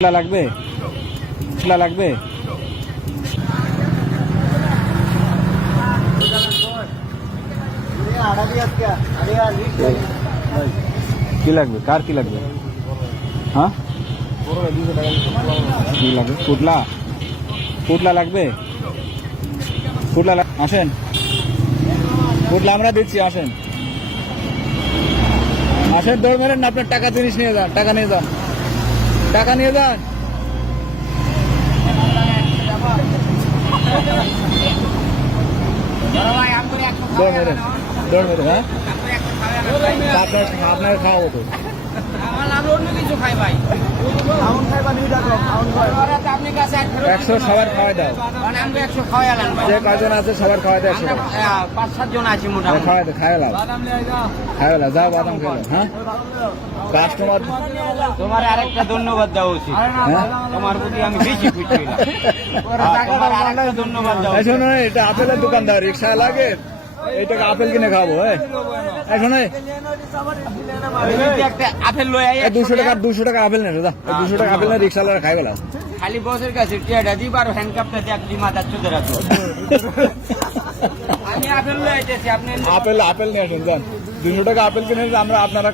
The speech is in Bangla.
লাগবে লাগবে কি লাগবে কার কি লাগবে হ্যাঁ কি লাগবে পুটলা পুটলা লাগবে পুটলা আসেন পুটলা আমরা দিচ্ছি আসেন আসেন দৌড় মেরেন না আপনার টাকা জিনিস নিয়ে যান টাকা নিয়ে যান টাকা নিয়ে যান দৌড় মেরেন হ্যাঁ আপনার খাওয়াবো তো অন্য কিছু খাই ভাই 100 সবার খাওয়াই দাও আমরা 100 খাওয়াই আলাম ভাই যে কয়জন আছে সবার খাওয়াই দাও 100 5-7 জন আছি মোটামুটি খাওয়াই দাও খাওয়াই দাও যাও বাদাম খেলো হ্যাঁ কাস্টমার তোমার আরেকটা ধন্যবাদ দেওয়া উচিত তোমার প্রতি আমি বেশি খুশি হলাম আরেকটা ধন্যবাদ দেওয়া উচিত। শোনো এটা আপেলের দোকানদার রিক্সা লাগে এইটাকে আপেল কিনে খাবো শোনো একটা আপেল লই আই 200 টাকা আপেল নেই দাদা 200 টাকা আপেল না রিক্সা লাগা খাই গেলাম খালি বসের কাছে টিয়াটা দিব আর হ্যান্ডকাপটা দিয়ে আপনি মাথা চুদে রাখো আমি আপেল লই আইতেছি আপনি আপেল নিয়ে আসুন যান 200 টাকা আপেল কিনে আমরা আপনারা